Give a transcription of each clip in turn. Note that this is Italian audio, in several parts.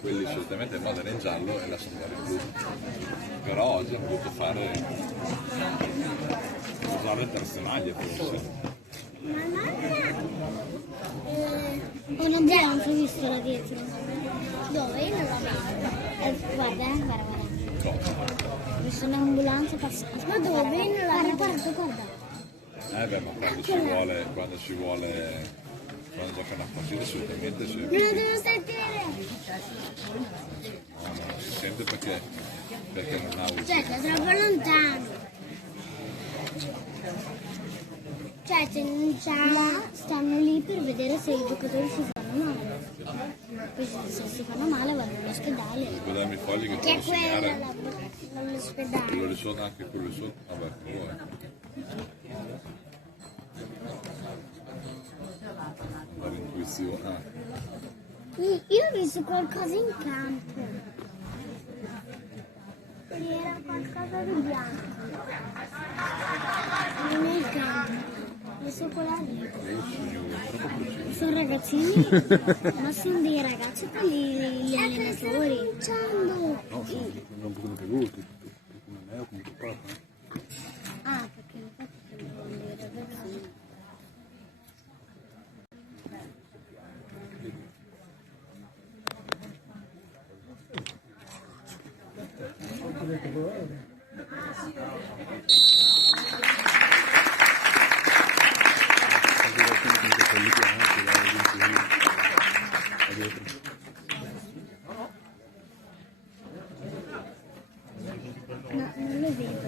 quelli solitamente modano in giallo e lasciano andare in blu. Però oggi hanno voluto usare le terze maglie forse. Ho una bianca, ho visto là dietro. Dove? Io non l'ho visto. Guarda. Ho visto un'ambulanza passata. Ma dove? Io non l'ho visto. Guarda. Beh, ma quando giocano a partire assolutamente c'è. Non lo devo sentire! No, non si sente perché non ha uso. Cioè, è troppo lontano. Cioè, stanno lì per vedere se i giocatori si fanno male. Poi se si fanno male vanno all'ospedale. Guardami i fogli che Che è devo segnare. quella l'ospedale. Quello lì sotto, anche quello lì sotto. Vabbè, vuoi. L'intuizione. Io ho visto qualcosa in campo. Era qualcosa di bianco. Non è il campo. Io sono quella lì. Sono ragazzini? Ma sono dei ragazzi quelli gli allenatori. No, sono un pochino più adulti. Come me o come tuo papà. Ah, perché infatti sono dei ragazzini. No, non lo vedo.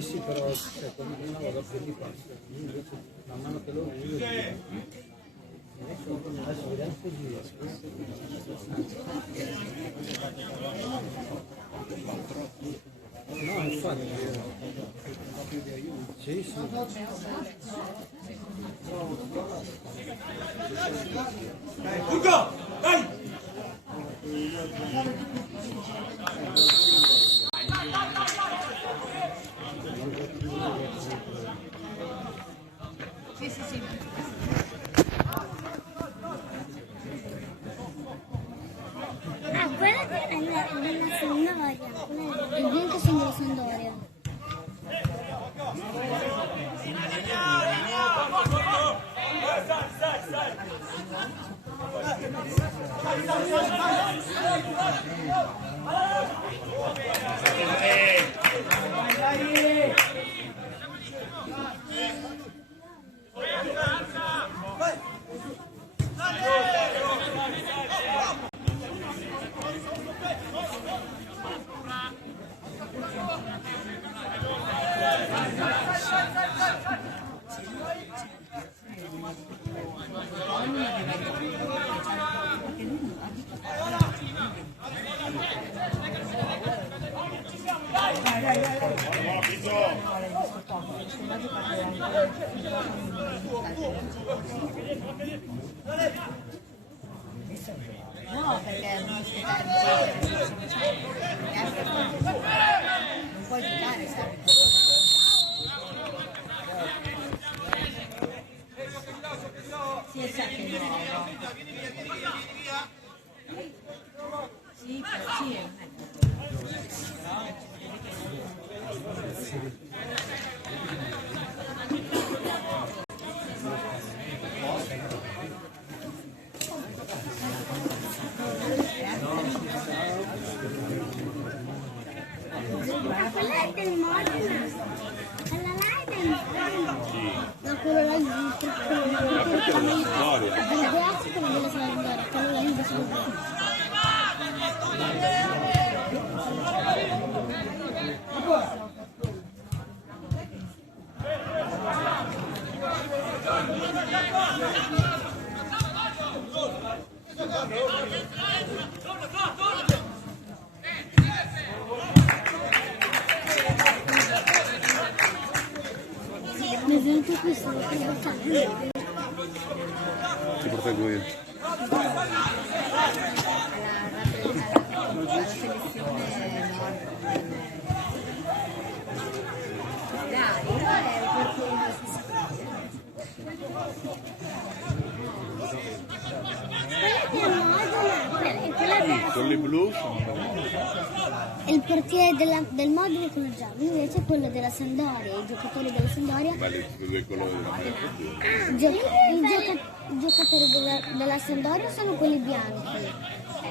Sì, però quando una volta prendi pasta, invece man mano che lo uso, adesso vediamo così. No, infatti. Sì. Ugo, dai! Sì. Ah, quella della Sandoria. Il vinto sono della Sandoria. No, perché non puoi giocare, sai. Sì, esatto, no. Sì, Quella è del Modena. Quella là è del Modena. No, quello là è il Perché non è storia? della Grazia, quello della Sandoria. Quello là è il Sandoria. finito questo, lo provo. Ti proteggo io. La selezione Quelli blu sono il portiere del Modena è quello giallo, invece quello della Sampdoria, i giocatori della Sampdoria, quello i giocatori della Sampdoria sono quelli bianchi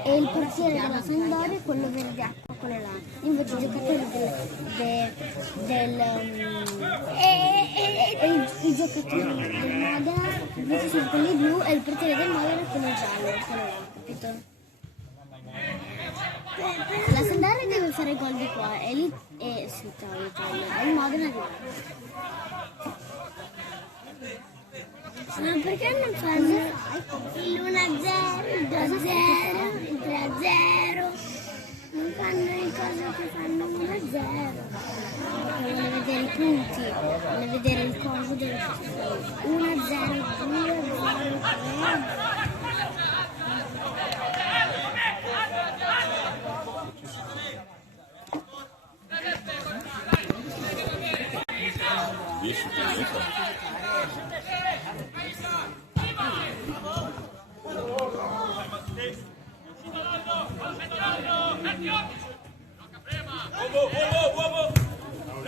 e il portiere della Sampdoria è quello verde acqua, quello là. Invece i giocatori i giocatori del Modena invece sono quelli blu e il portiere del Modena è quello giallo, quello là, capito? La Sampdoria deve fare gol di qua e lì si toglie il Modena di là. Ma perché non fanno l'1-0, il 2-0, il 3-0? Non fanno le cose che fanno 1-0. Vogliono vedere i punti, vogliono vedere il coso del 1-0, 2-0,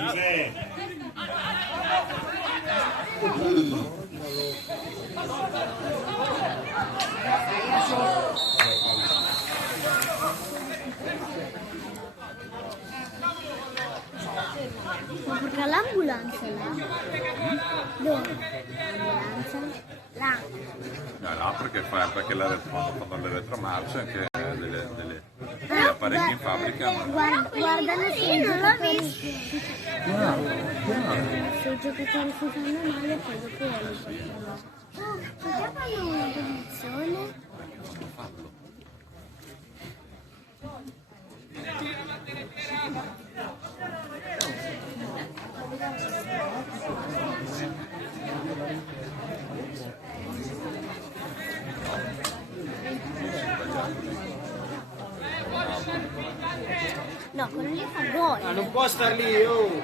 3. Ma perché l'ambulanza là? Dove? L'ambulanza? Là. Là perché quando fanno le retromarce anche degli apparecchi in fabbrica. Guardano se i giocatori si fanno male poi dopo li portano. Oh, perché fanno una posizione? No, quello lì fa gol. Ah, non può star lì, oh!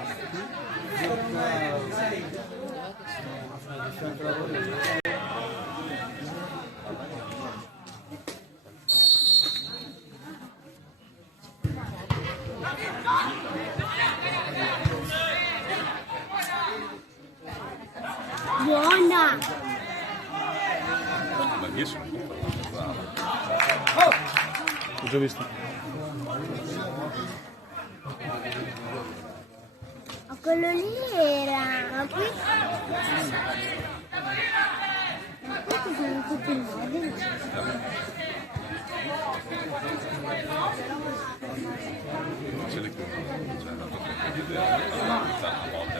Buona! Ma io sono bravo. Ho già visto. Ma quello lì era... Ma questi sono tutti Modena. Non ce li conosco, cioè non ho idea. A volte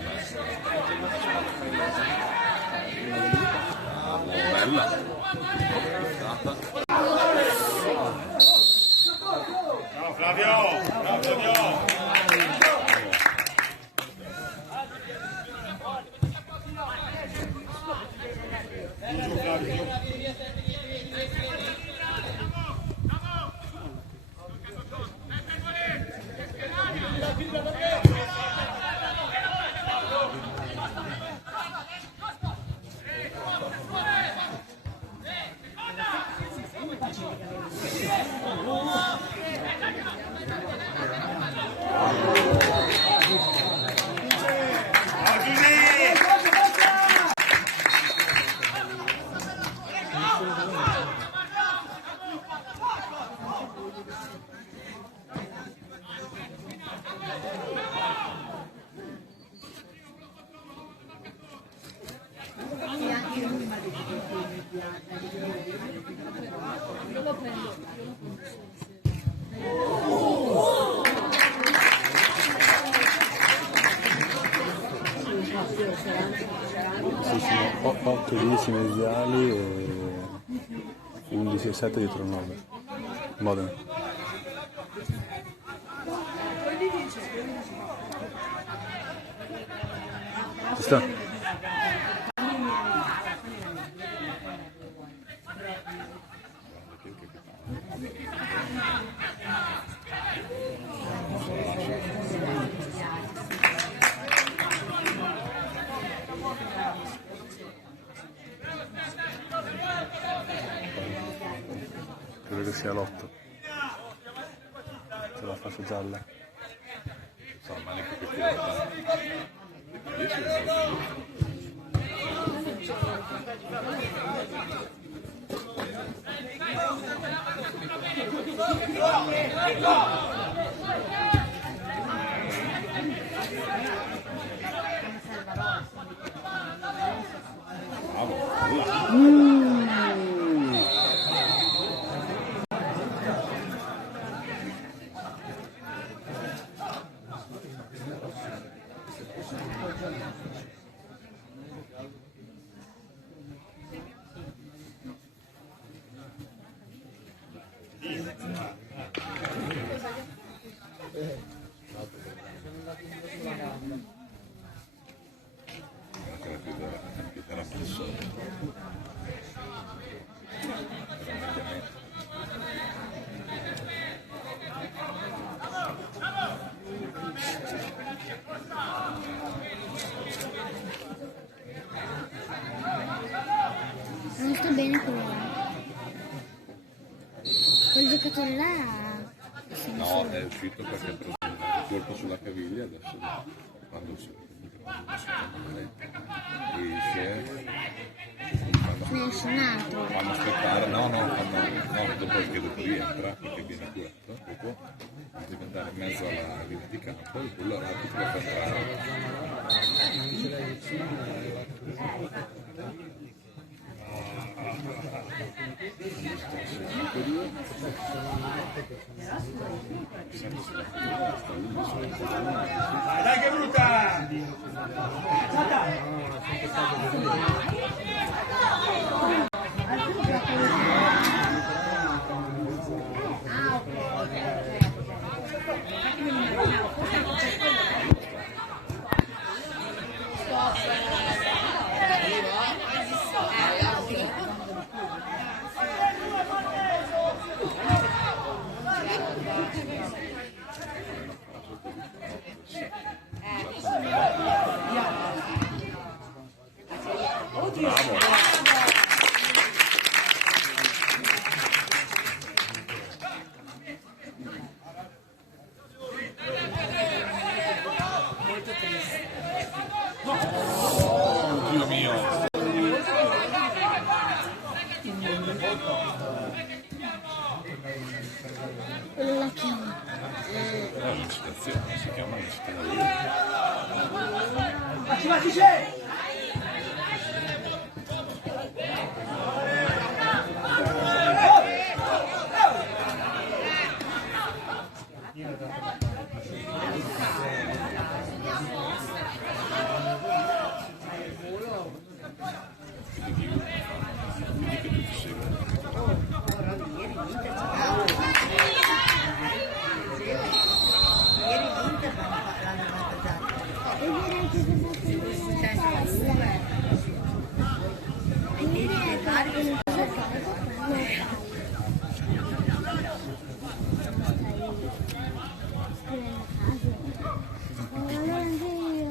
bella. Bravo Flavio! Bravo Flavio! Sì, sono 8-10 mesiali e 11-7 dietro il 9. Modena. Ci sta? sia l'8. C'è la fascia gialla. Sono manico che tira. 10 Non sto bene con quel giocatore là. No, è uscito perché ha preso un colpo sulla caviglia, adesso quando si esce Ne esce un altro. fanno aspettare, no, dopo rientra, perché viene curato, dopo deve andare in mezzo alla linea di campo e quello l'arbitro lo fa Dai che brutta! Dio mio! Quello la chiama. È una citazione, si chiama una citazione.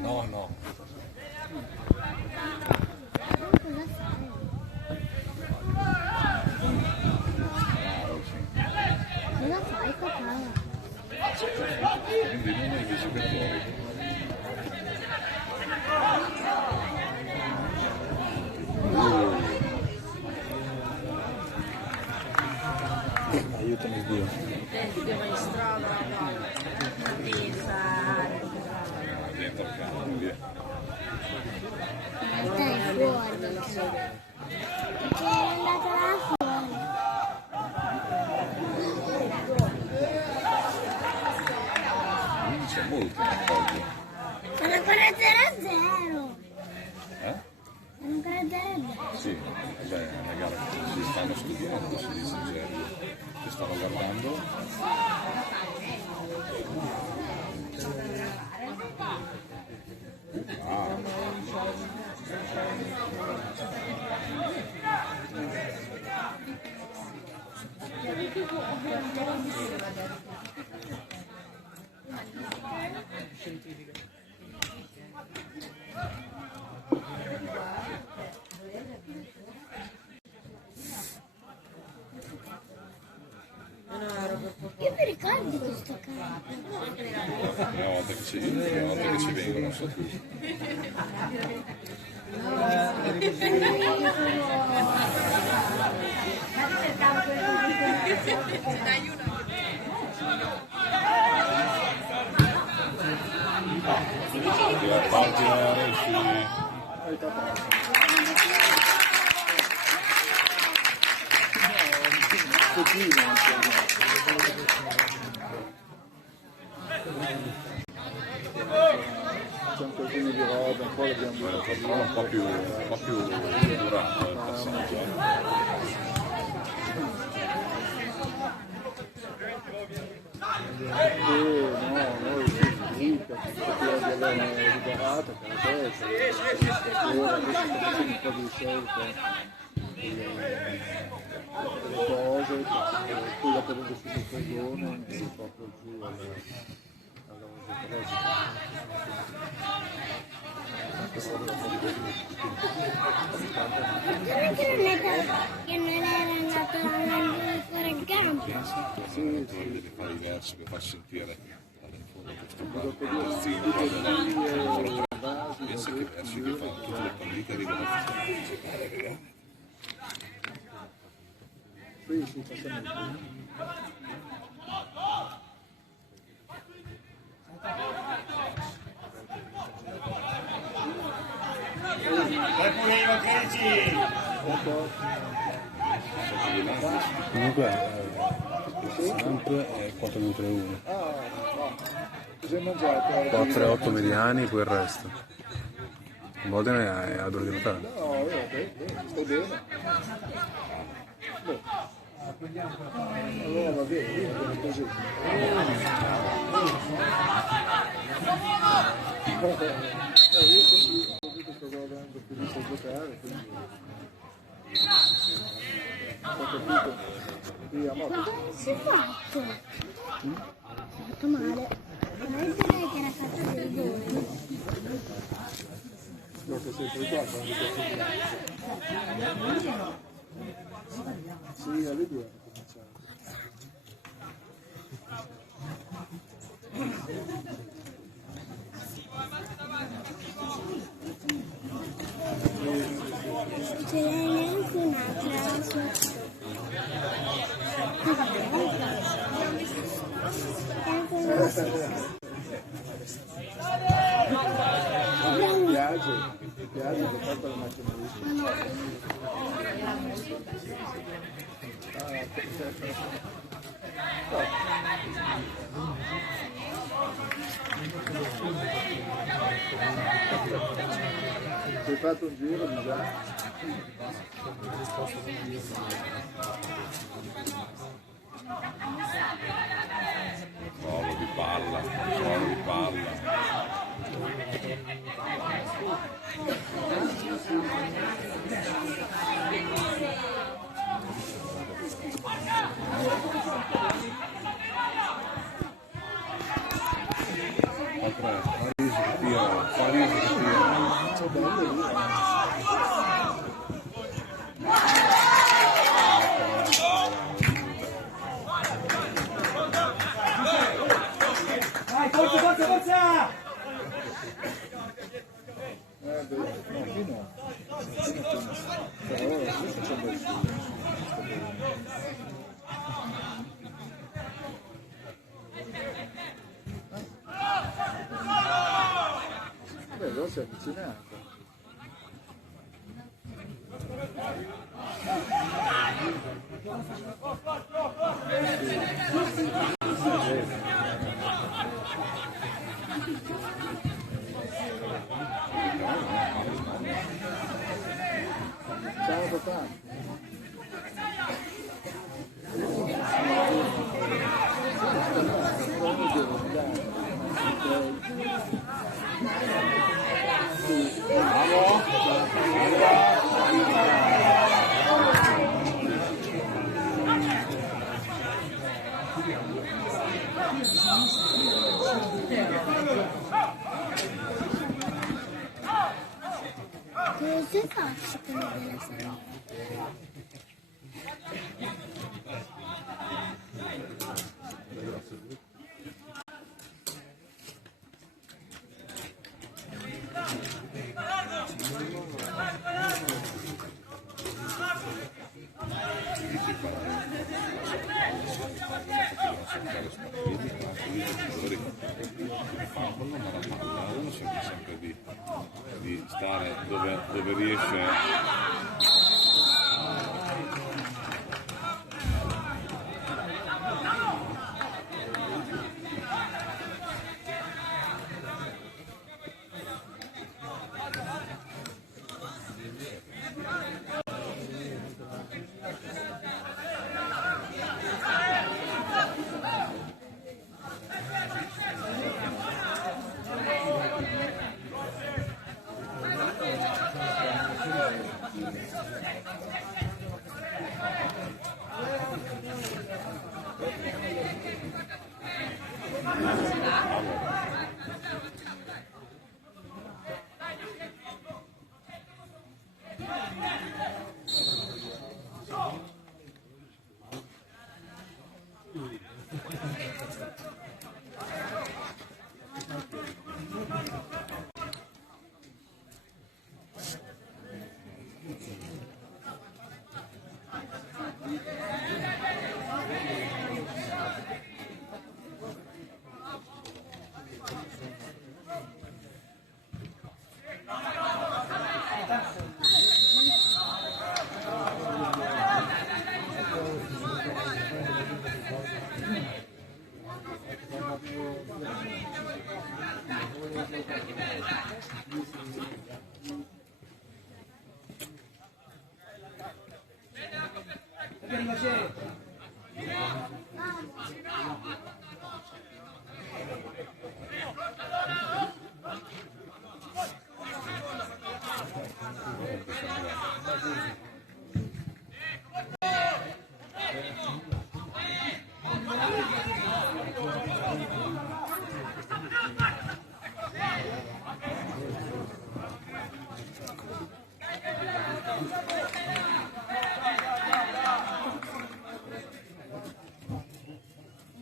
No, no. Cosa fai, papà? Quindi non è invece per voi. Aiutami Dio. Dentro il campo, via. In realtà è fuori. Perché è andata là fuori. Non c'è molto in accordo. Sono ancora 0-0. Eh? Sono ancora 0-0. Sì, vabbè, è una gara che si stanno studiando, si dice in gergo. Ci stanno guardando. Una volta che ci vengono, non so più. La pagina Renzi. C'è un casino di roba, un po' l'abbiamo Un po' più durato il passaggio. no, noi sì, perché di aver liberato per adesso, ora adesso sto facendo un po' di scelte, le cose, poi dopo vengo su il fregone e proprio giù Che non era andato a fare il campo. Devi fare diverso, per far sentire in fondo questo qua. Pensa che versi che fanno tutte le partite arrivano a giocare. sì, facciamo Vai pure io, Clerici! Comunque, Samp è 4-2-3-1. Cosa hai mangiato? 4-8 mediani, poi il resto. Modena è ad ordinatore. No, sto bene. Allora va bene, così. Io sto guardando felice a giocare, quindi ho capito. Via, Ma come si è fatto? Si è fatto male. Adesso lei che era fatta del dove? che sempre qua quando giochi. Sì, alle 2 hanno cominciato. Ce n'è neanche un'altra sua. Mi piace che fatto la macchina hai fatto un giro di già? Suolo di palla, suolo di palla. Forza, forza, forza! No, qui no. Però adesso c'è un bel Bello, si è avvicinato. Ciao papà. Cosa faccio con la sera? vedi anche i giocatori che fanno, ma la palla uno cerca sempre di stare dove riesce.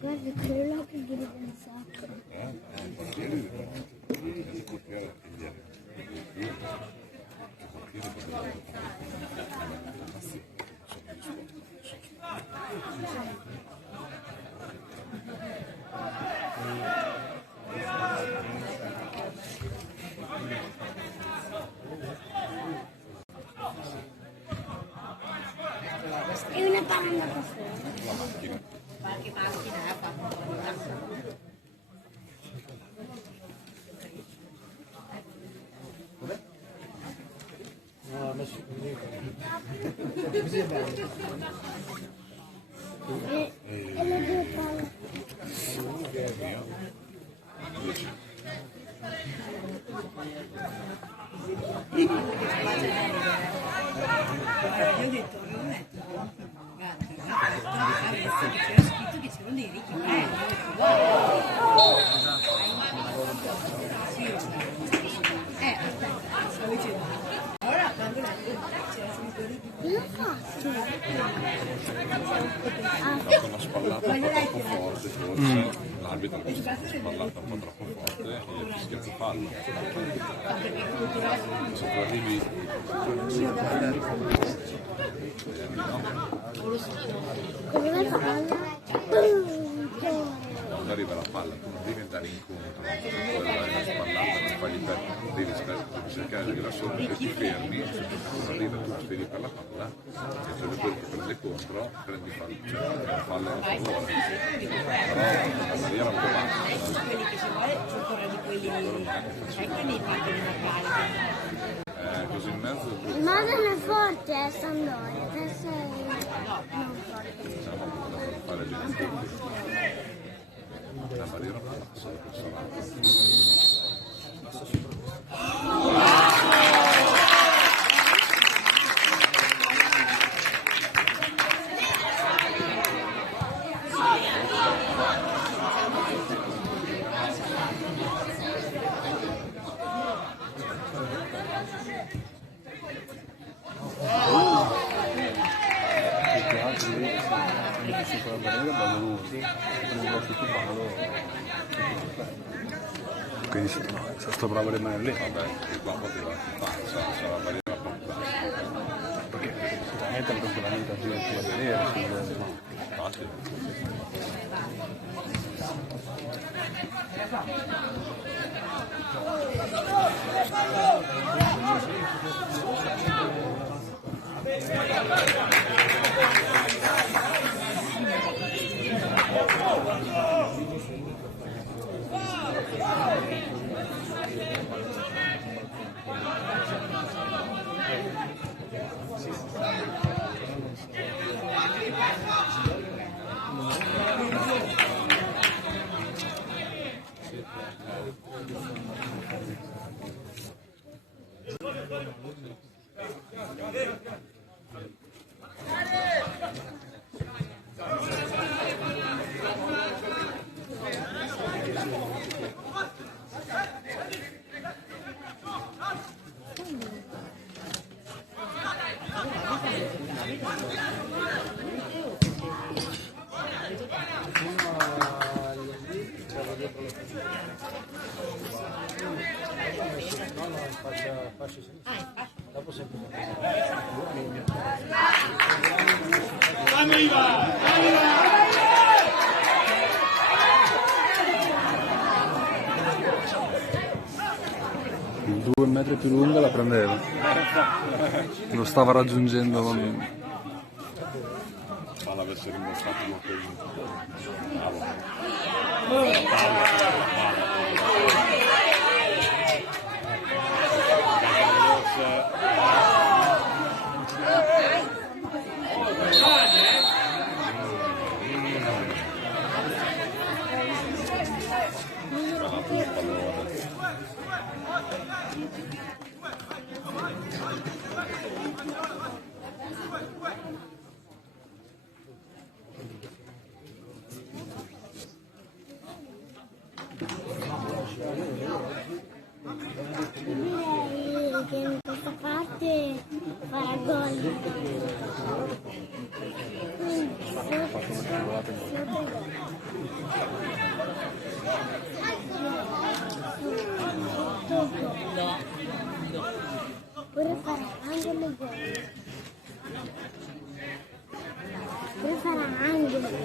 Guarda, quello là che grida un sacco. E una palla andata fuori. Qualche macchina ha fatto No, ha messo così. E le due palle. Io ho detto, non metto. Guarda, c'era scritto che c'erano dei ricchi belli. Aspetta, stavo dicendo. Allora, quando c'era scritto ricchi Cosa ho fatto? Con la spallata un po' troppo forte, forse l'arbitro ha visto la spallata un po' troppo forte e gli ha fischiato fallo. Se tu arrivi Come la palla? quando arriva la palla, tu non devi andare incontro, poi dare la spallata, non fagli perdere, devi cercare di arrivare solo e ti fermi, se tu arriva tu ti fermi per la palla, e se quello che prende contro, prendi fallo, cioè un fallo a favore. Però la maniera un po' bassa. quelli che si vuole sono ancora di quelli, sai quelli fatti di Natale. Così in mezzo tu Ma non è forte, Sandoria. Adesso è non forte. diciamo da fare gente. La barriera un po' bassa, questo quindi se sto provando a rimanere lì, vabbè, il qua poteva farsa, la barriera un po' bassa. perché sicuramente il comportamento sulla vedere, Infatti, Fascia sinistra. Dopo sempre. Il 2 metri più lunga la prendeva. Lo stava raggiungendo. Palla avesse rimbostato una cosa. Direi che in questa parte farà gol. Pure farà angolo gol. Pure farà angolo gol.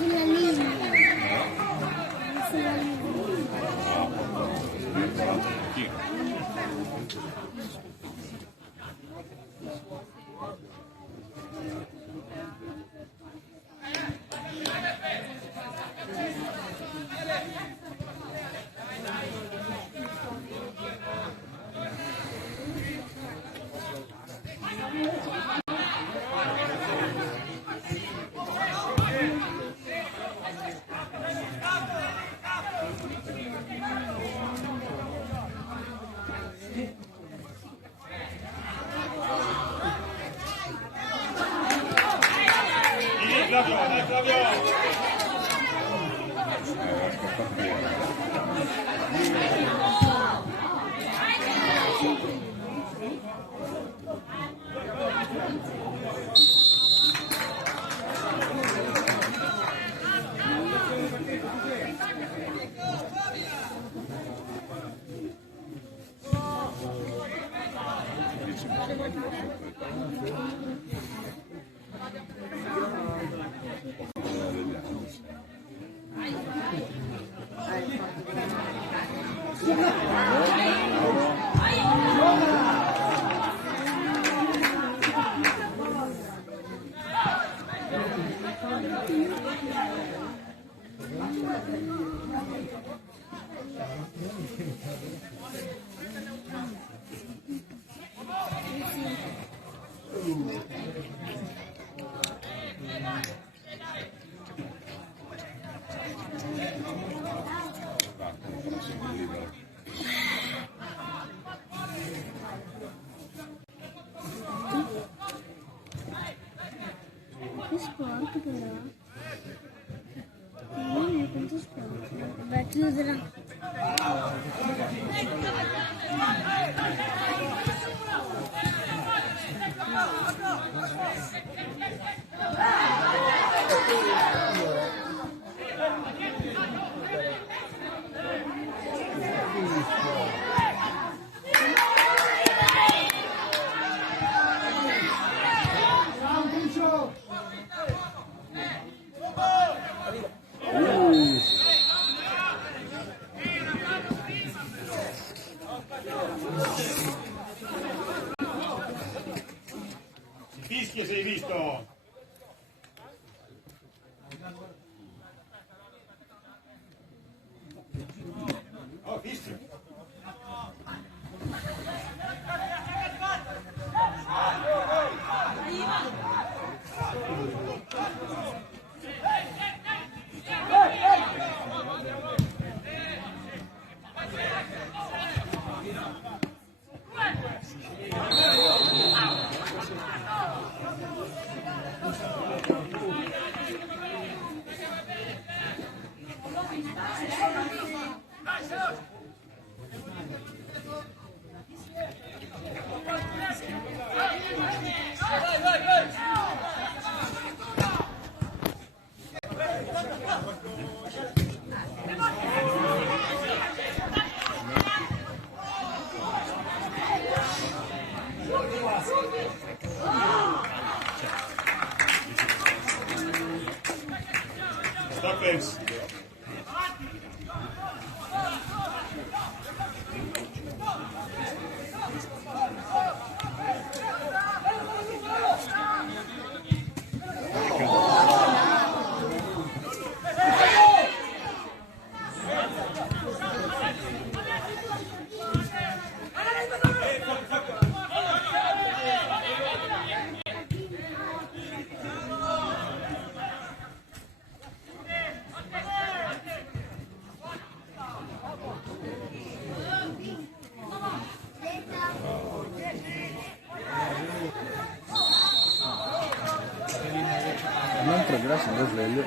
Sulla linea. Sulla linea. Che sport però. Quanto sport. Vabbè, chiuderà. Fischio sei visto? Oh, fischio. Stoppers. L'altro di là sembra sveglio.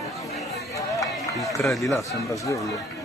Il 3 di là sembra sveglio.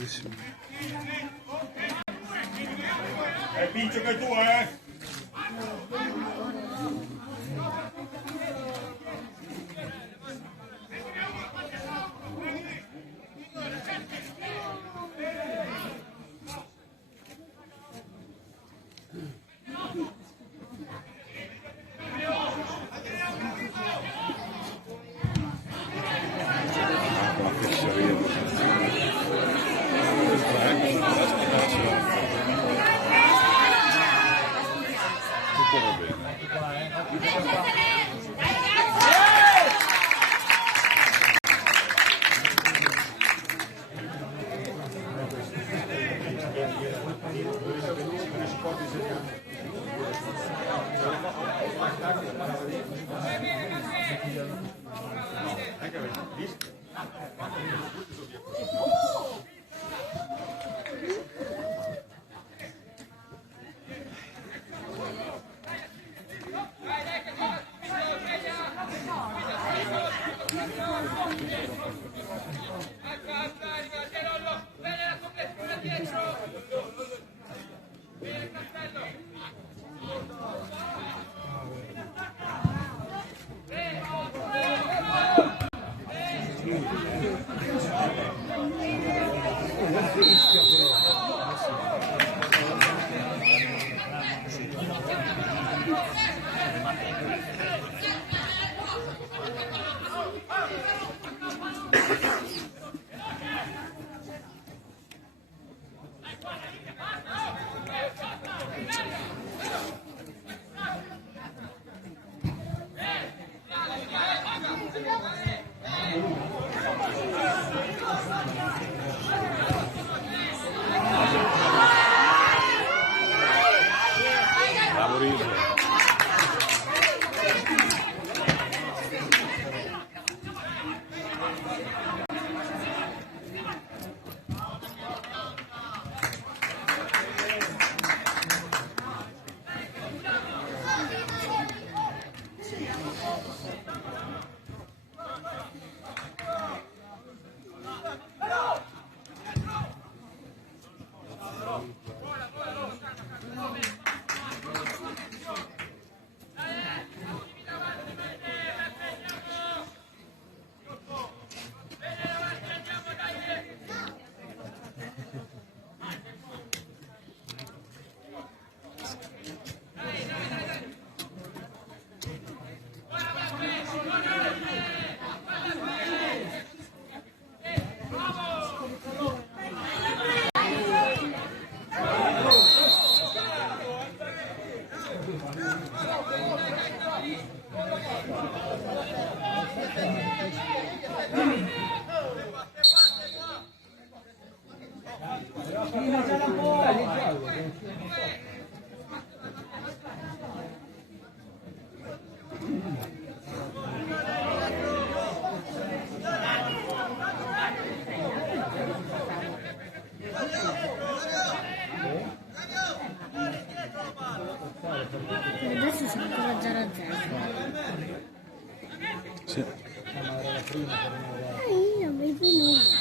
tardissimo. Pincio che è tuo, eh? Una fesseria. Tutto va bene. Bravo Riso. Adesso siamo ancora 0-0. Sì. Io vedi nulla.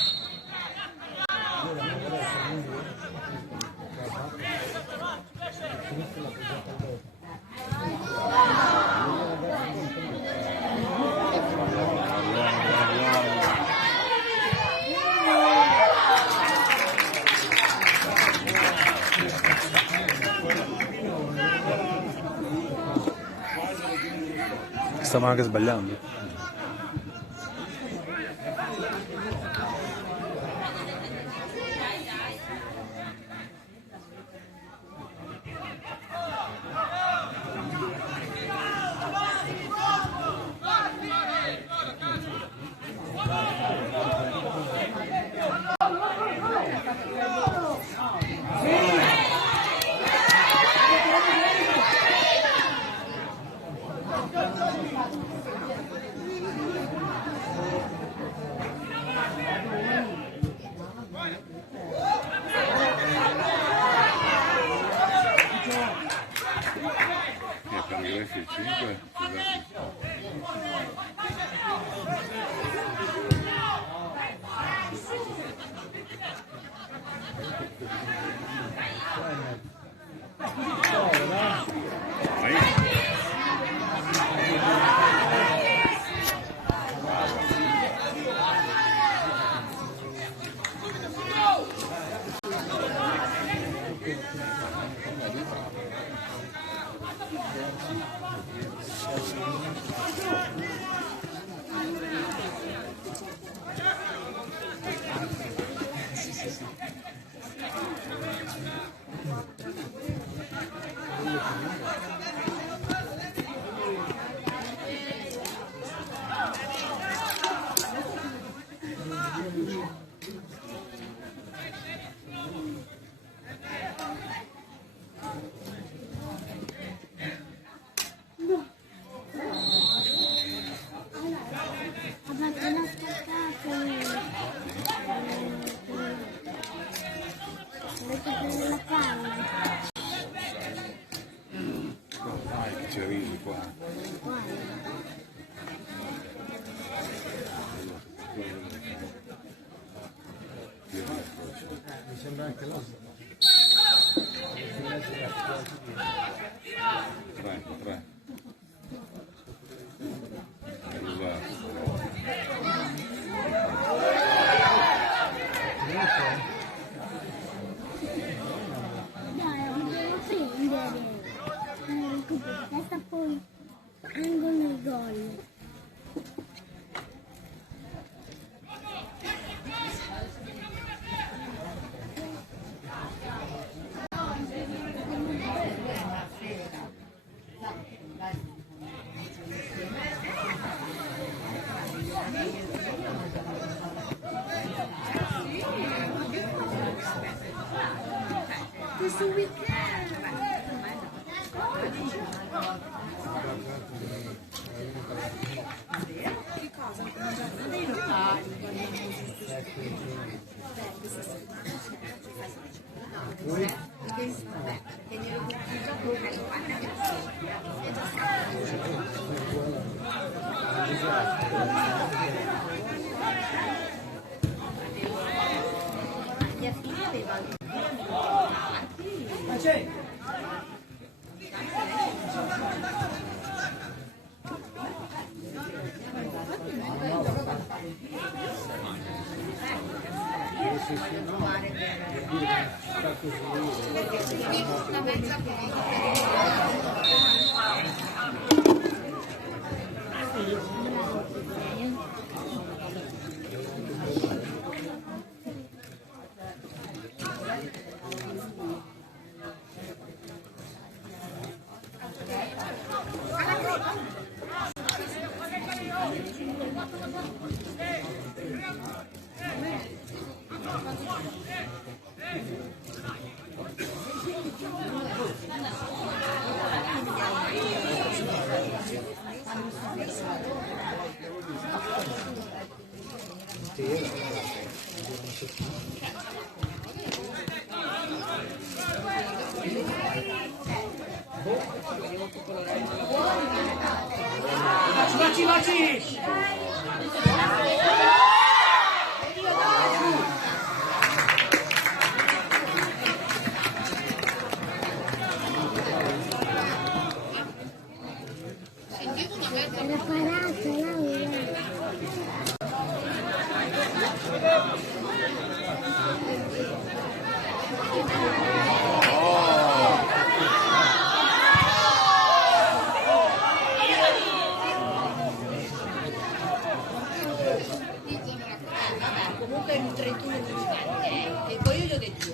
Stavo anche sbagliando. sembra anche la tre. Esatto. Dai, volevo prendere il colpo di testa, poi angolo e gol. Questo weekend. Che cosa? Dei locali. Mia figlia aveva era parata là. Comunque è un 31 e poi io gli ho detto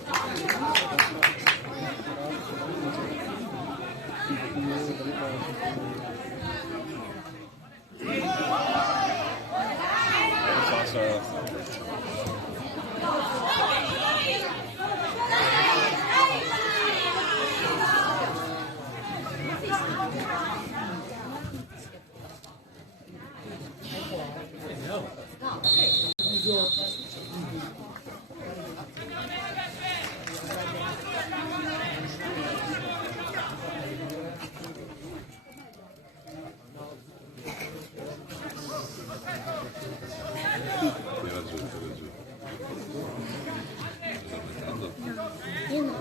Io no.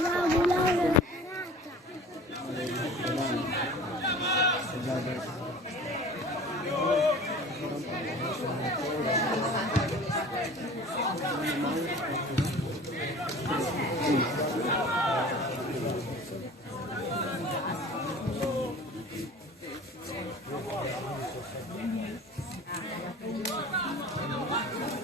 Bravo, Laura, parata.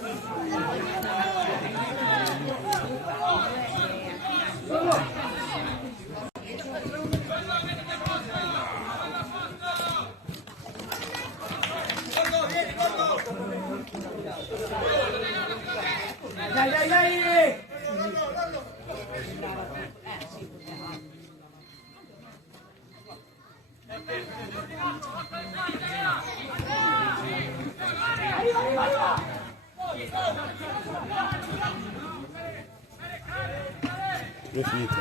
È finito.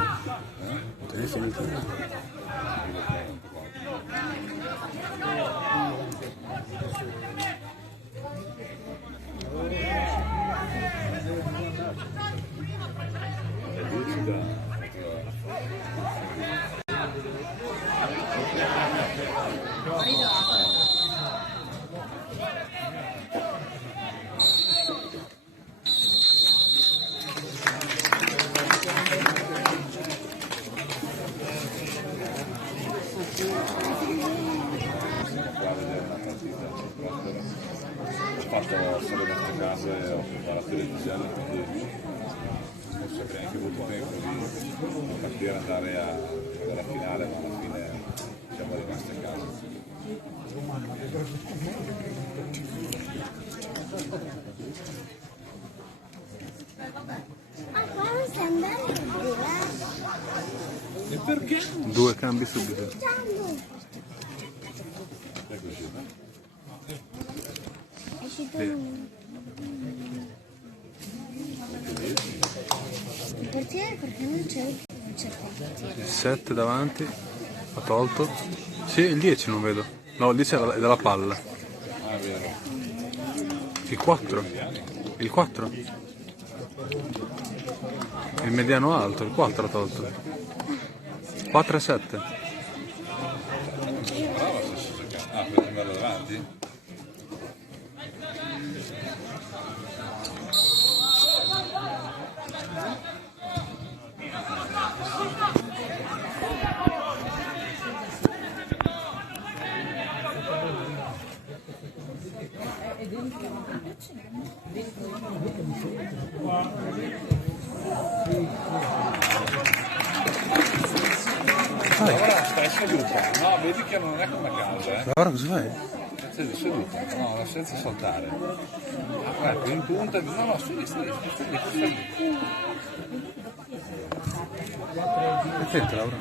È finito. Ho fatto solo le nostre case, ho fatto la televisione, quindi non so che neanche avuto tempo di partire e andare alla finale, ma alla fine siamo rimasti a casa. Ah, qua non sta andando E perché? 2 cambi subito. È così, no? È uscito Sì. uno. Il portiere perché non c'è il portiere? Il 7 davanti, ha tolto. Sì, il 10 non vedo. No, il 10 è dalla palla. Ah, è vero. Il 4. Il 4. Il mediano alto, il 4 ha tolto. 4 e 7. Brava se si gioca. Ah, per tenerlo davanti? Ora stai seduta, no? Vedi che non è come a casa, eh? Ora cosa fai? Stai seduta, no, senza saltare. Ecco, in punta, no, no, stai lì. Attenta Laura.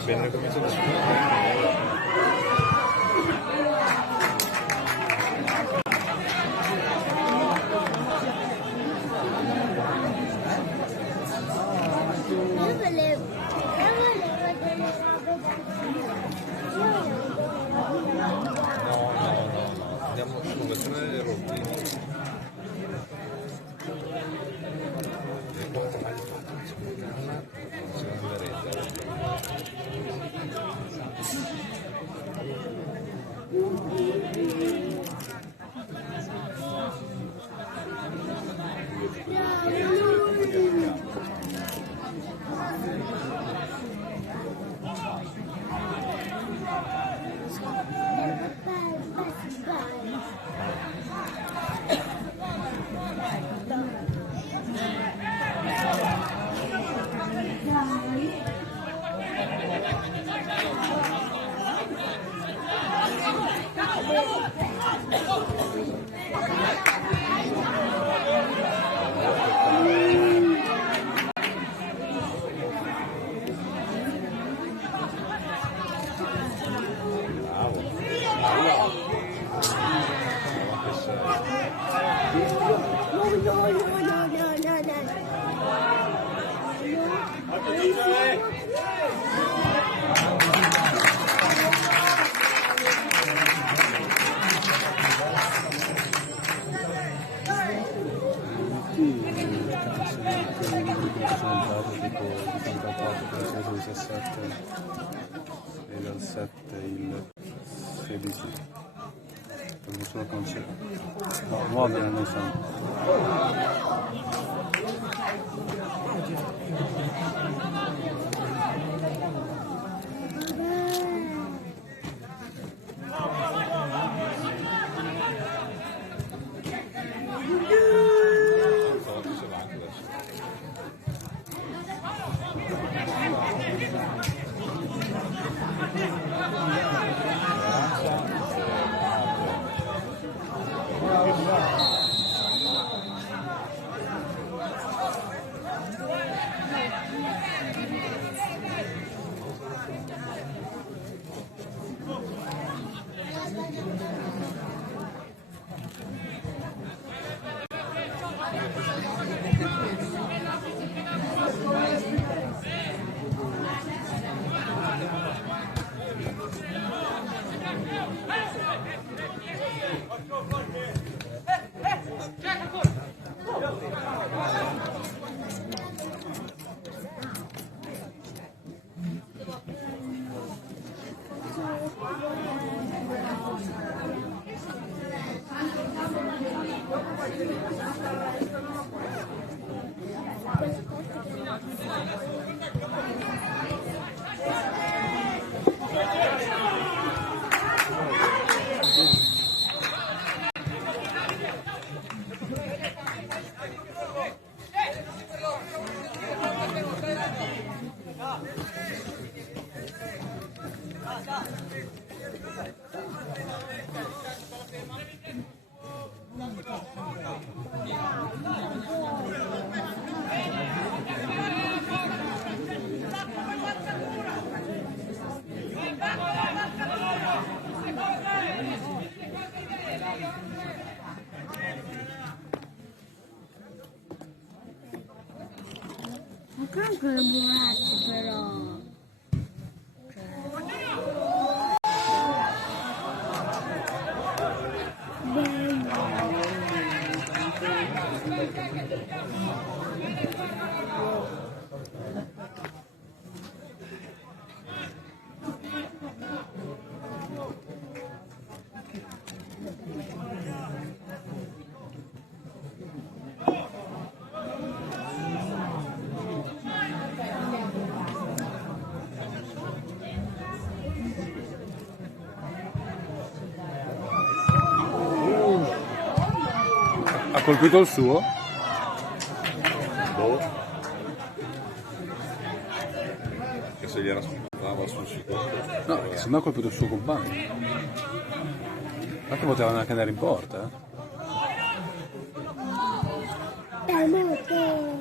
Appena cominciato a suonare. Tipo di campionato che è il 17 e dal 7 il 16 non sono cancellato no, nuove non sono Ma comunque è buonaccio però. ha colpito il suo? Boh. Che se gliela spuntava sul sicuro. No, perché secondo me ha colpito il suo compagno. Ma che poteva anche andare in porta, Dai, molto.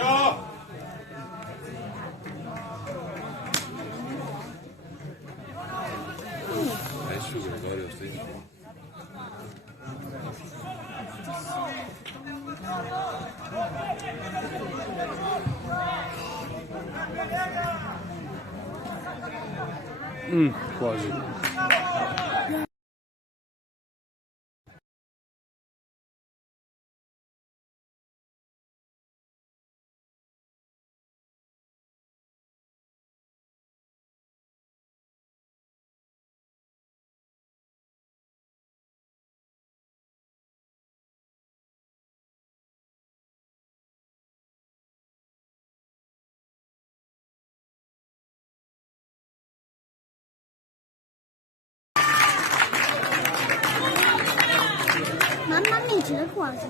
Ciao! Adesso Gregorio stesso. quasi. quasi.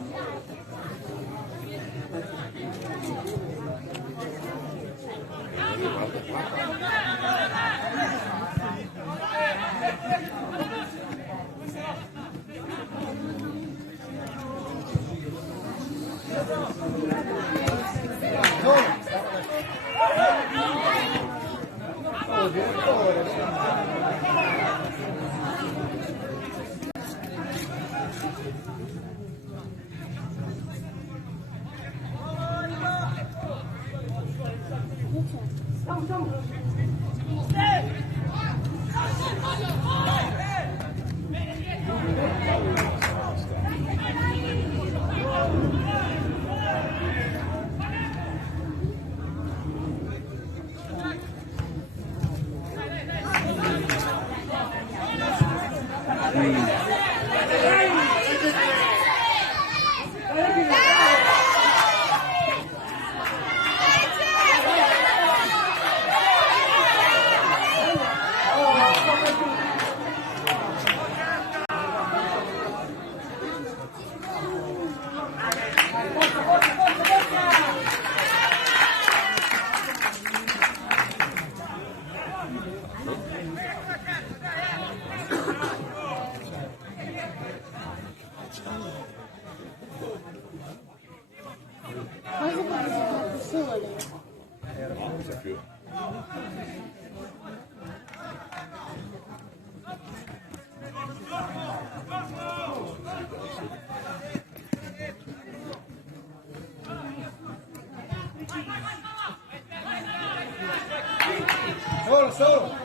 Cosa potete fare sole? Non c'è più. Solo, solo!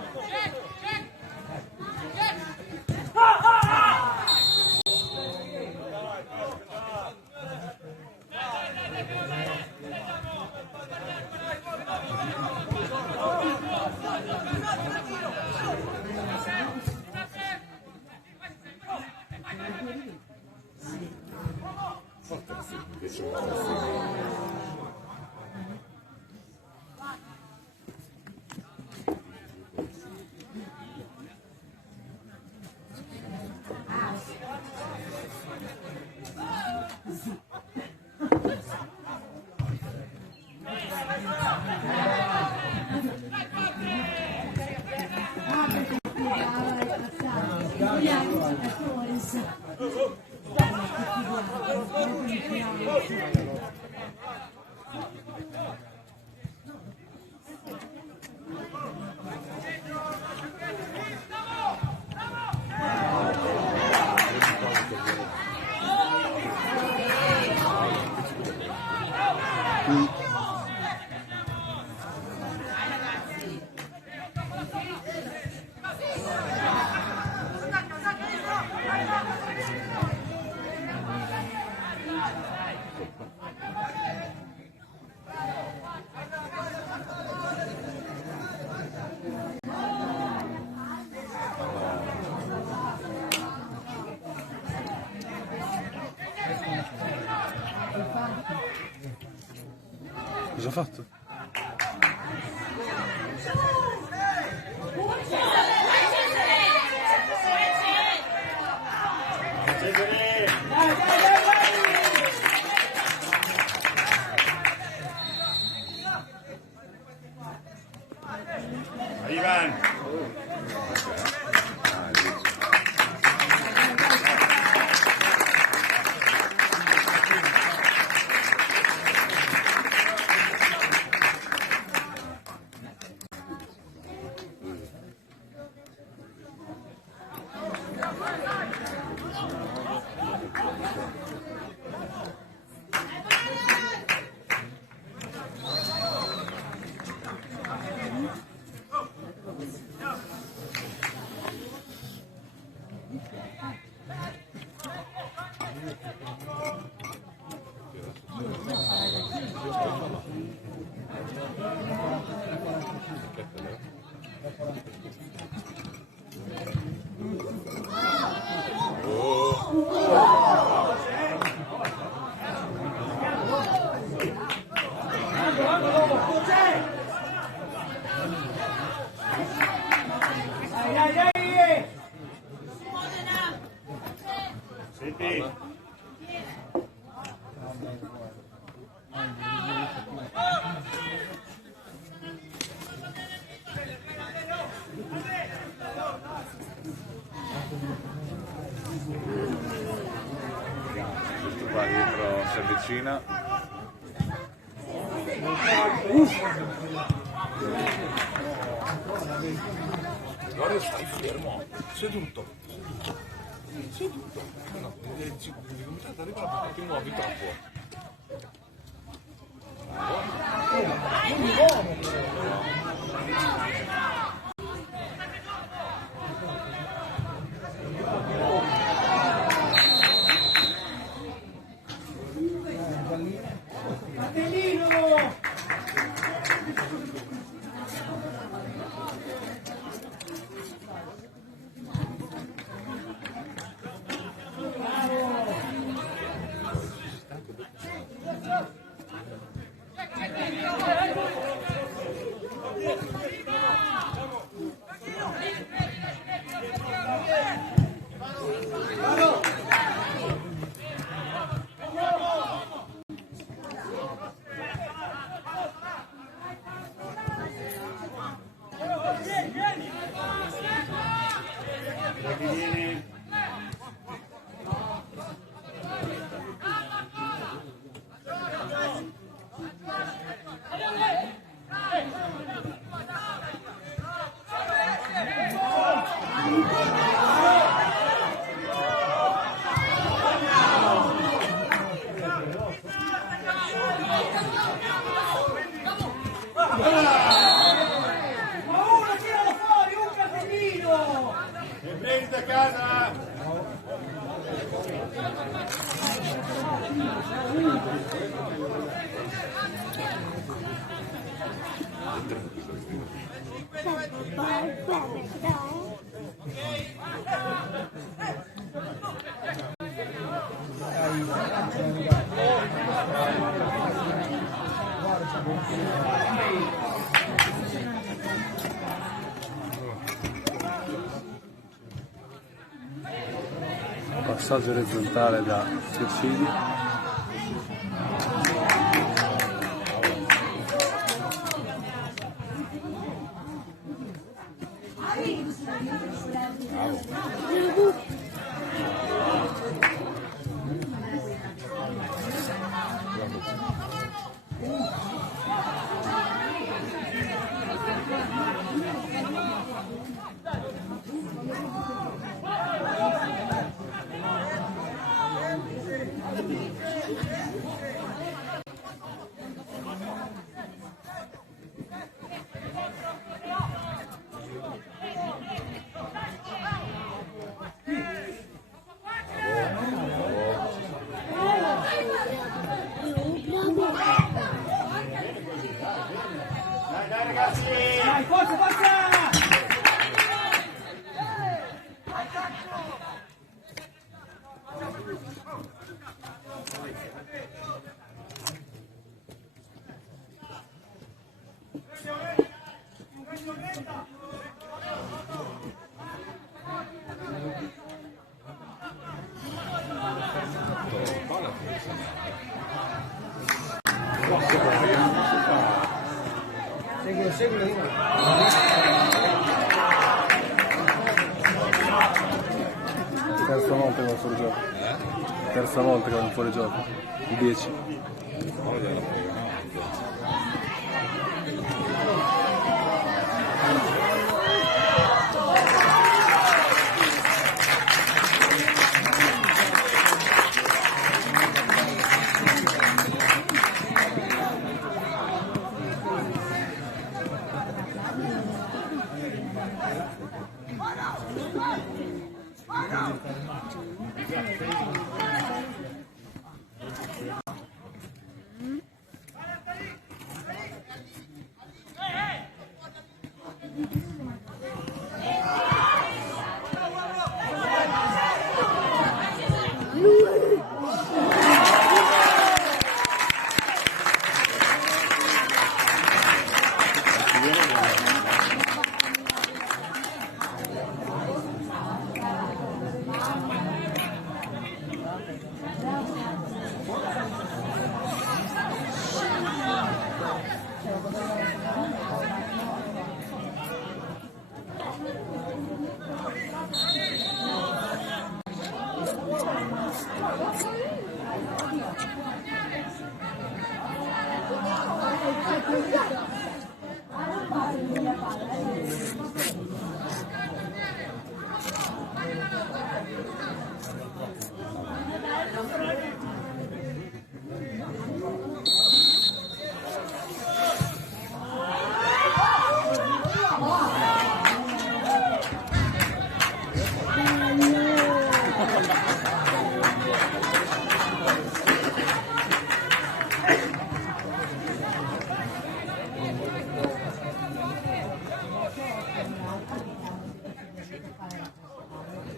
Cosa ha fatto? Ivan! decina. Allora stai fermo, seduto. Seduto. No, cominciate ad arrivare perché ti muovi troppo. Prendete a casa! Passaggio orizzontale da Cecilia. Dai ragazzi! Dai, forza, forza! Seguilo io. Terza volta che va fuori gioco. Terza volta che va fuori gioco. 10.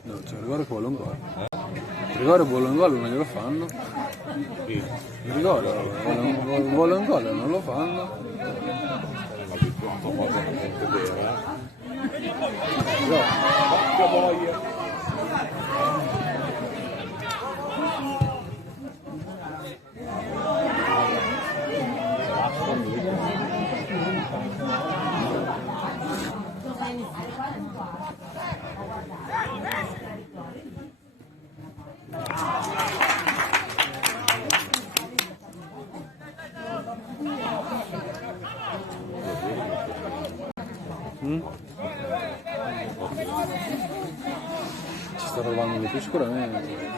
No, c'è il rigore che vuole un gol. Il rigore vuole un gol, non glielo fanno. Il rigore vuole un gol, non lo fanno. Ci sta provando di più sicuramente.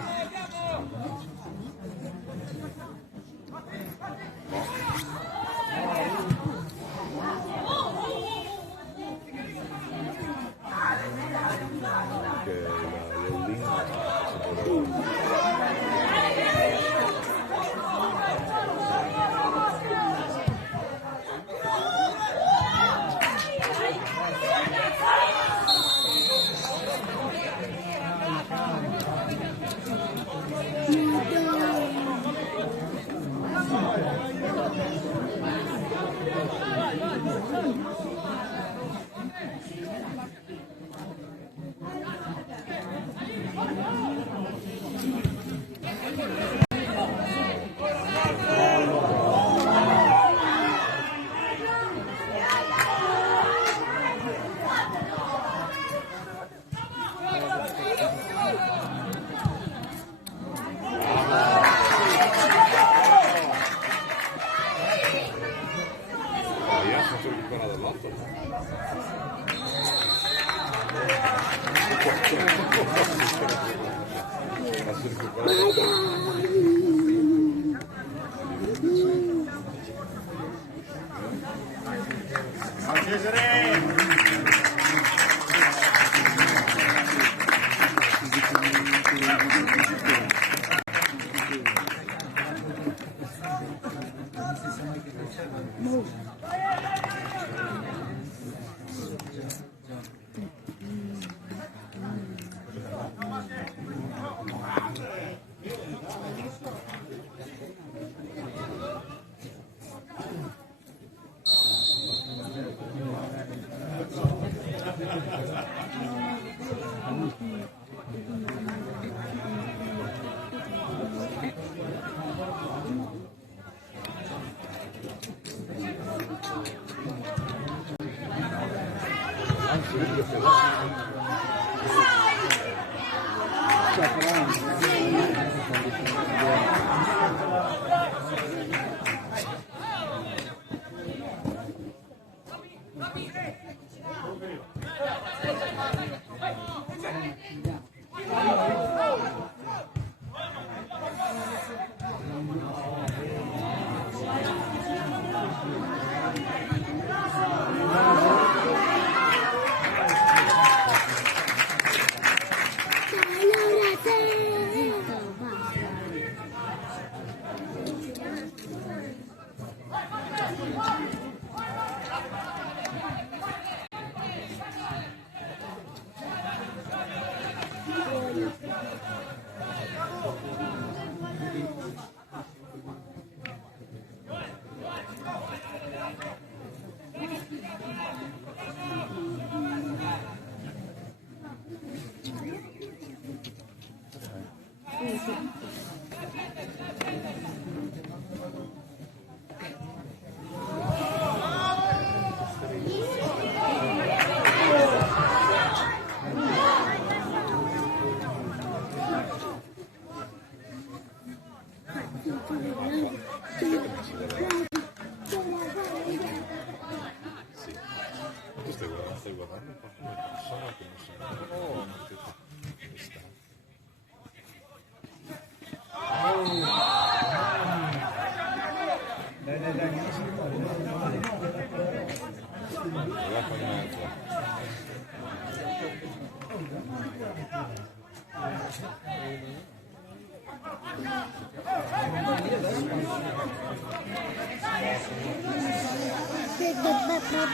Anche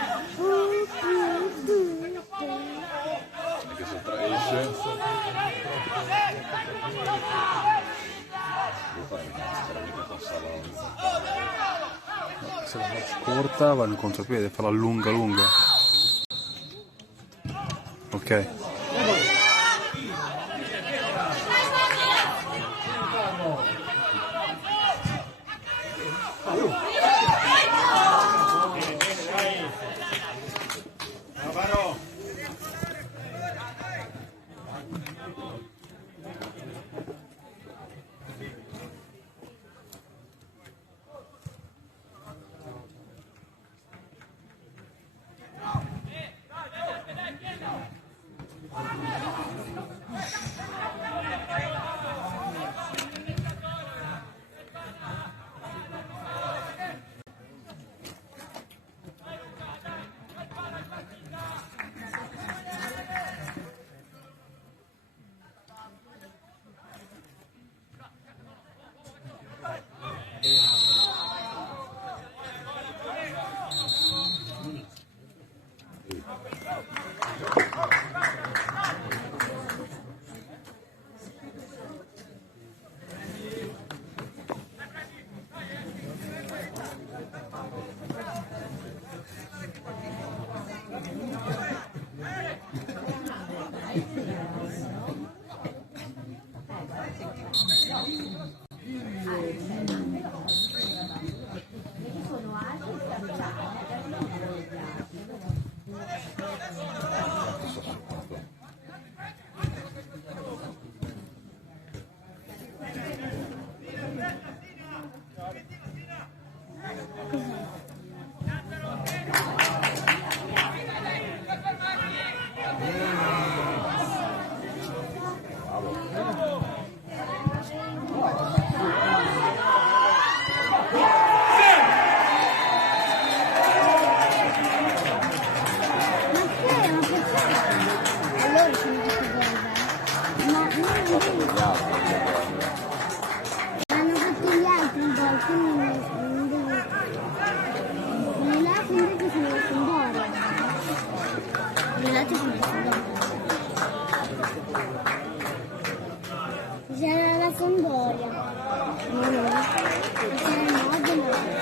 se traesce. Devo fare mica passare Se la faccio corta va in contropiede, farla lunga lunga. Ok. C'era la Sampdoria. C'era il Modena.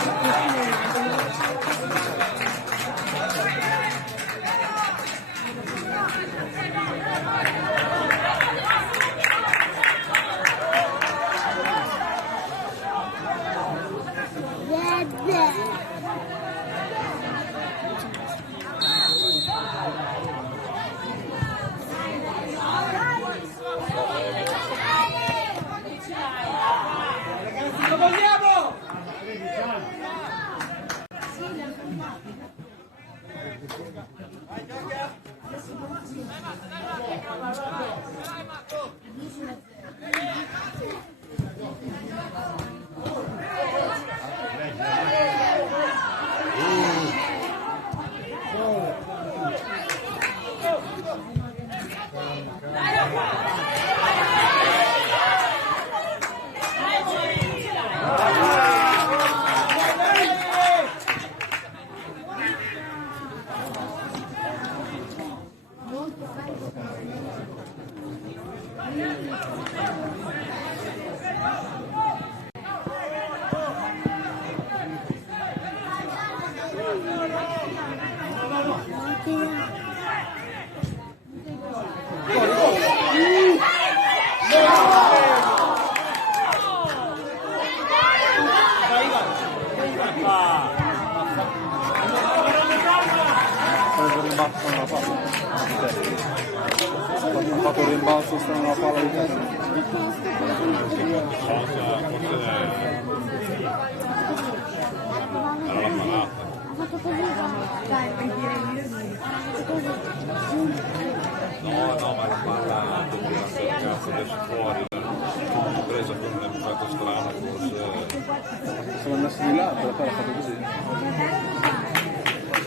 Ho fatto il rimbalzo, sta nella palla di testa. Ha fatto così. No, ma la palla doveva essere cazzo adesso fuori. Presa con un effetto strano, forse. Sono andato di là, quella palla ha fatto così.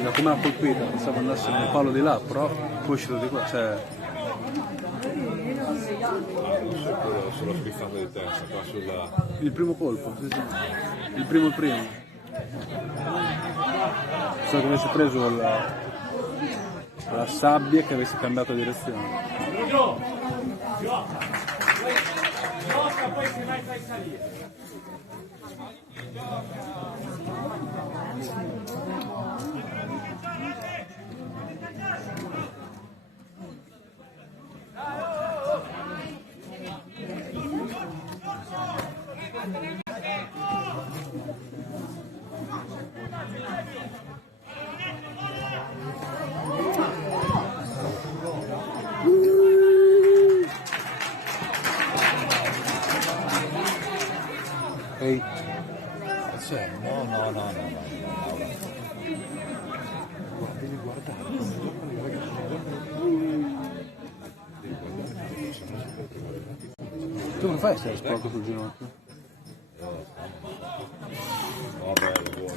Da come l'ha colpita, pensavo andasse nel palo di là, però poi è uscito di qua, cioè. Sulla spiffata di testa, qua sulla. Il primo colpo, sì sì. Il primo. So che avessi preso la sabbia e che avessi cambiato direzione. Poi se mai fai salire. Ehi, Cioè, no. devi guardare. Tu non fai essere sporco sul ginocchio? Vabbè, lo vuoi.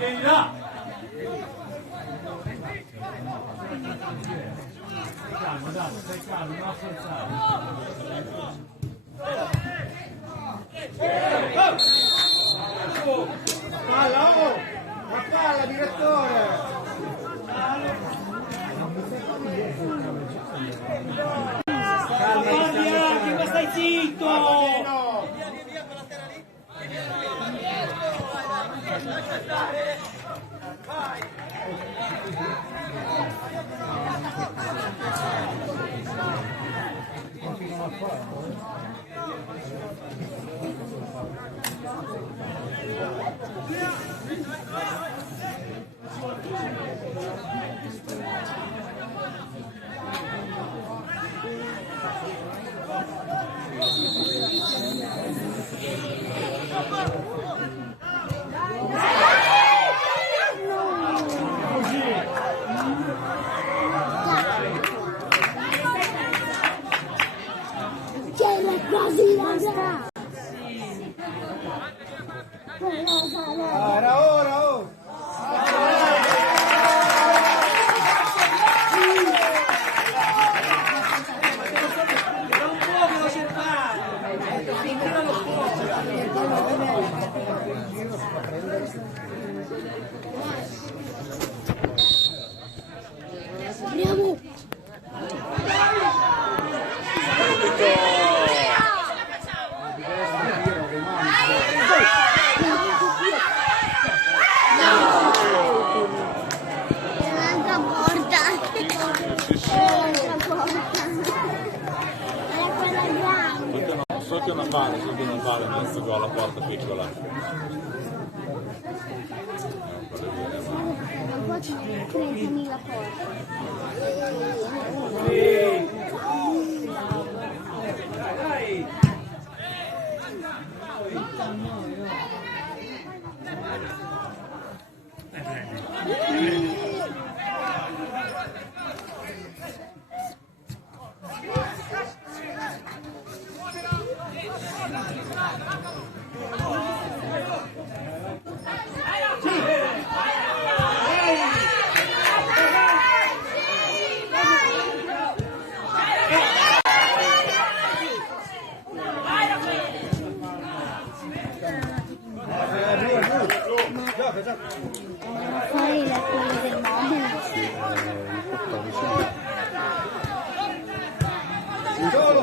Vieni là! Stai calmo, non forzare. Palla, oh! La palla, direttore! Calma, stai zitto! Era ora, oh! Non può velocità! Finché non Andiamo! L'altra porta! L'altra porta! È quella grande! Sotto non vale, non si gioca alla porta piccola. Non può tenere 30.000 porte.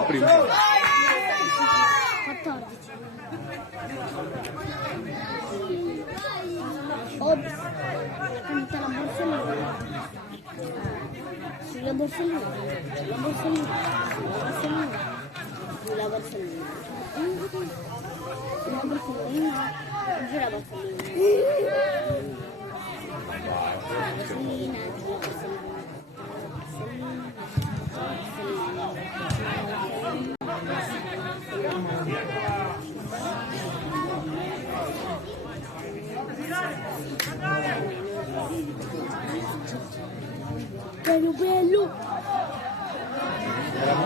Primo. 14. Ops. Tutta la borsellina. Sulla borsellina. Sulla borsellina. Sulla borsellina. Sulla borsellina. Sulla borsellina. Bello bello. Eravamo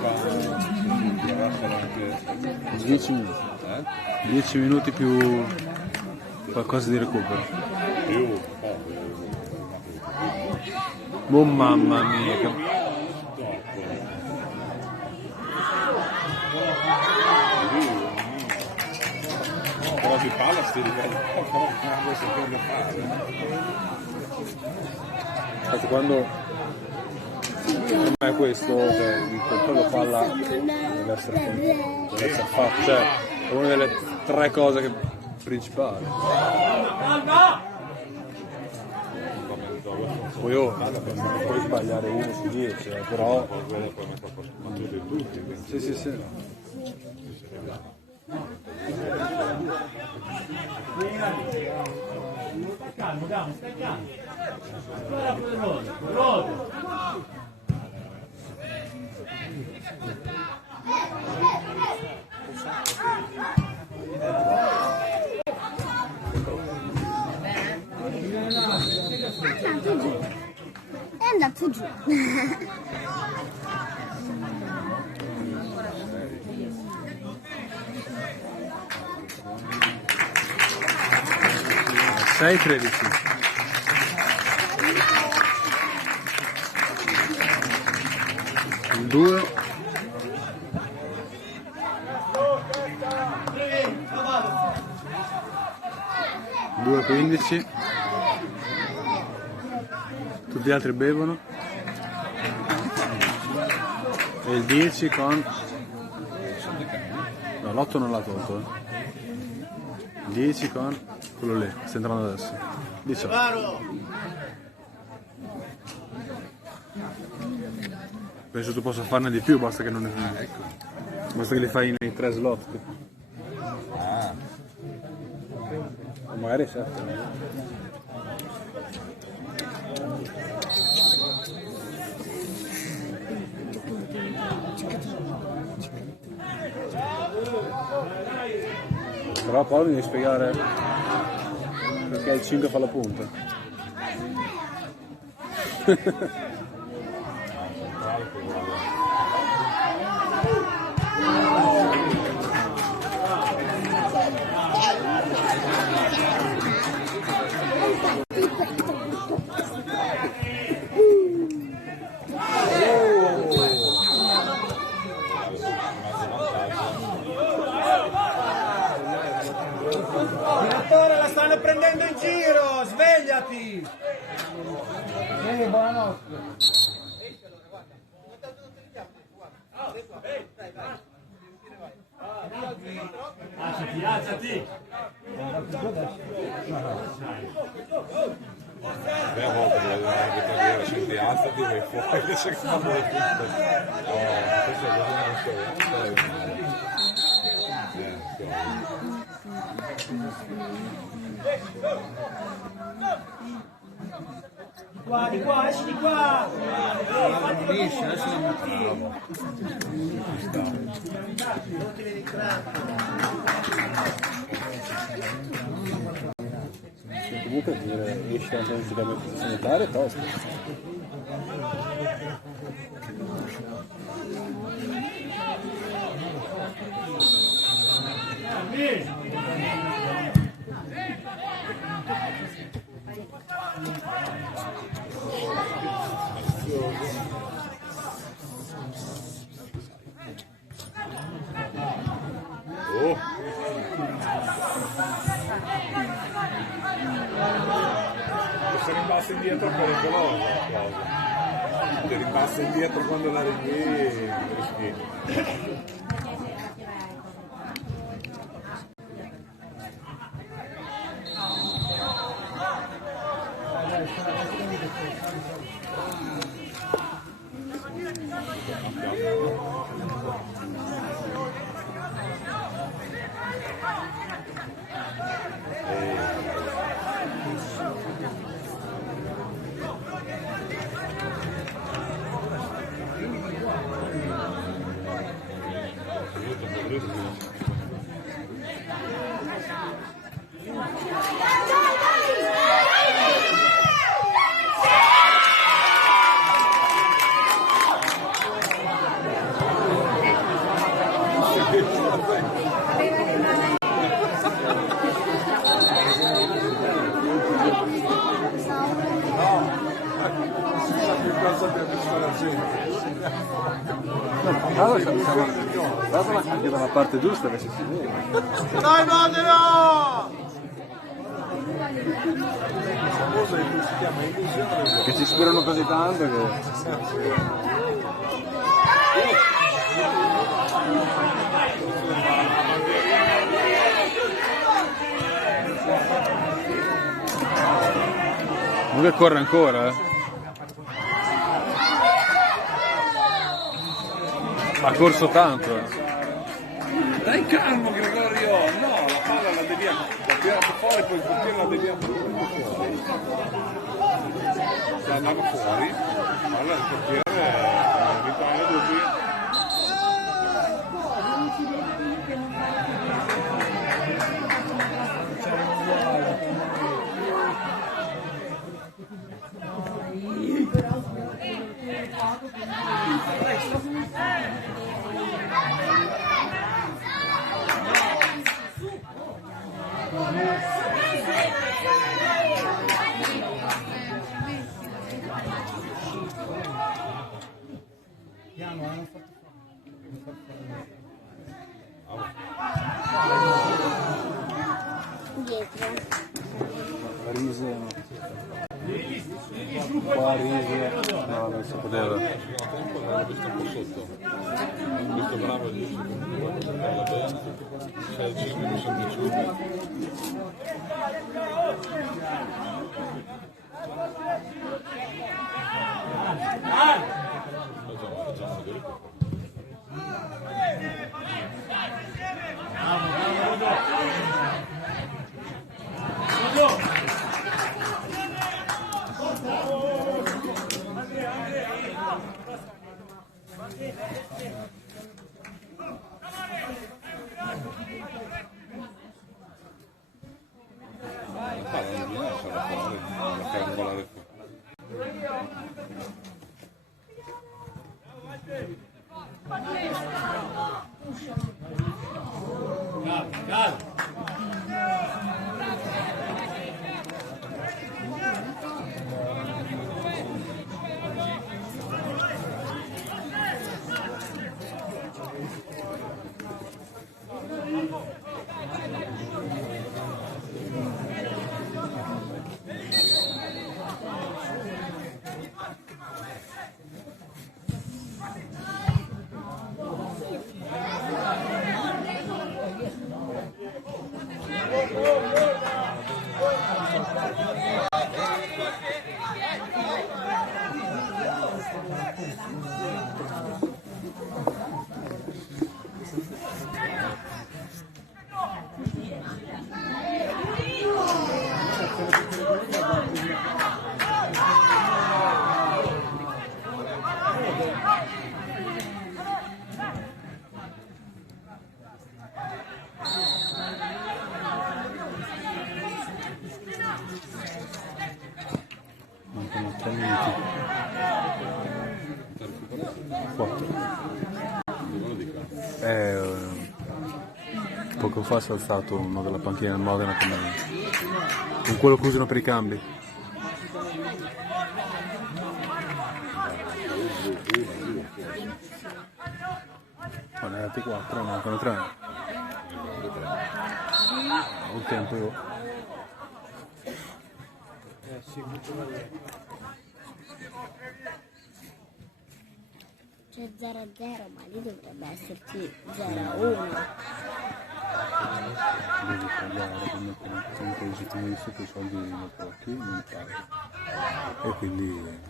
qua anche 10 minuti. 10 minuti più qualcosa di recupero. più Oh mamma mia. però di palla sti livelli però non saperlo fare. Infatti quando è questo, cioè, il controllo palla deve essere fatto, cioè è una delle 3 cose principali. Poi puoi sbagliare 1 su 10, però Ma tu di tutti, sì. È andato giù. Sei 13. Il 2. Il 2 15. Tutti gli altri bevono. E il 10 con... No, l'8 non l'ha tolto. Il 10 con quello lì, sta entrando adesso. 18. Penso tu possa farne di più, basta che non ne... Basta che li fai nei 3 slot. O magari 7. Però poi mi devi spiegare perché il 5 fa la punta. Direttore, la stanno prendendo in giro, svegliati! Buonanotte. Alzati! Beh, a volte devo anche tagliare, senti, alzati, vai fuori, invece che fanno le punte. Questo è cosa non so. Qua, di qua, esci di qua! Fatti Comunque dire esci anche un giocamento sanitario è tosto. Se rimbalza indietro è pericoloso la cosa. Ti ripassa indietro quando la rischi. Allora siamo anche dalla parte giusta che si vede. Dai, Modena! Che ci ispirano così tanto che. Comunque corre ancora, eh? Ha corso tanto, eh. Dai calmo Gregorio, no, la palla la deviamo, la tirata fuori, poi il portiere la deviamo fuori. Se andava fuori, allora il portiere evitare dubbi. Dietro. Rise. Qua Rise. No, non si poteva. Questo un po' sotto. Questo bravo è giusto. Bella bene. 6-5 sono piaciuti. Mancano 3 minuti. 4. Poco fa si è alzato uno della panchina del Modena con quello che usano per i cambi. Ma ne altri 4, mancano 3. Ho il tempo io. C'è 0-0, ma lì dovrebbe esserci 0-1. Devi pagare per mettere sempre il legittimo visto che i soldi ne pochi, non paghi. E quindi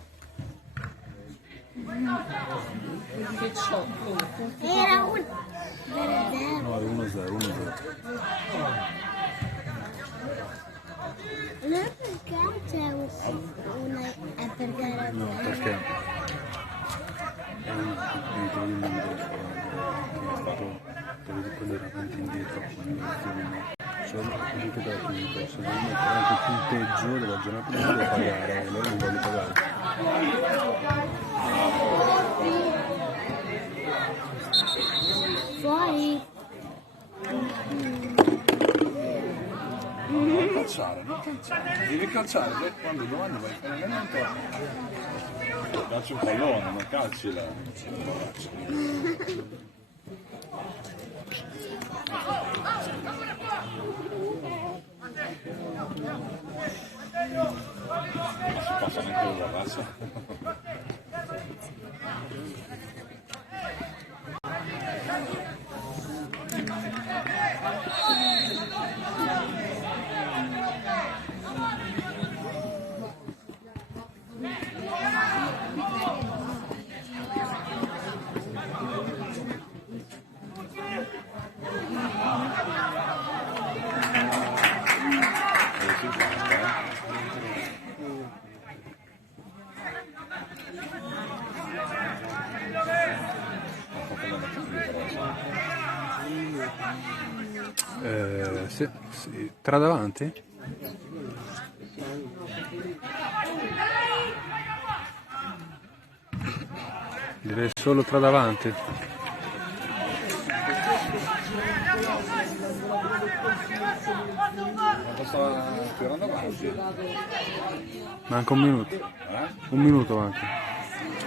Era un 0-0. no, è 1-0, 1-0. Allora perché c'è una... è perché era No, perché è un titolo di numero che è stato per quello era avanti indietro quando solo che gratuito, se vuoi mettere anche il punteggio della giornata non devo pagare, loro non voglio pagare. fuori. Non calciare, devi calciare, quando domani vai a fare l'allenamento calci un pallone, non calci la... Ma si passa neanche la borraccia. Sì, tra davanti? Direi solo tra davanti. Quanto sta tirando avanti? Manca un minuto. Un minuto manca.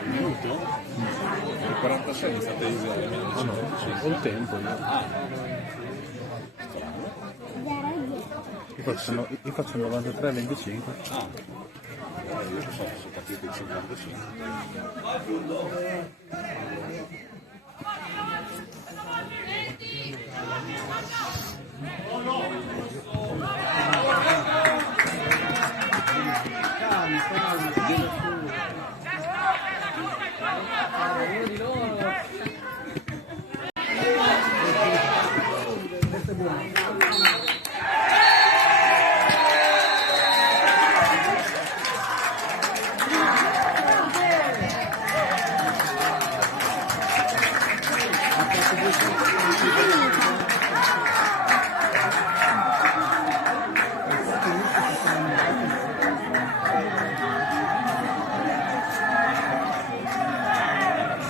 Un minuto? Il 46 state Ah no, ho il tempo io. Io faccio 93-25. Ah, io sono partito il 55. Uno di loro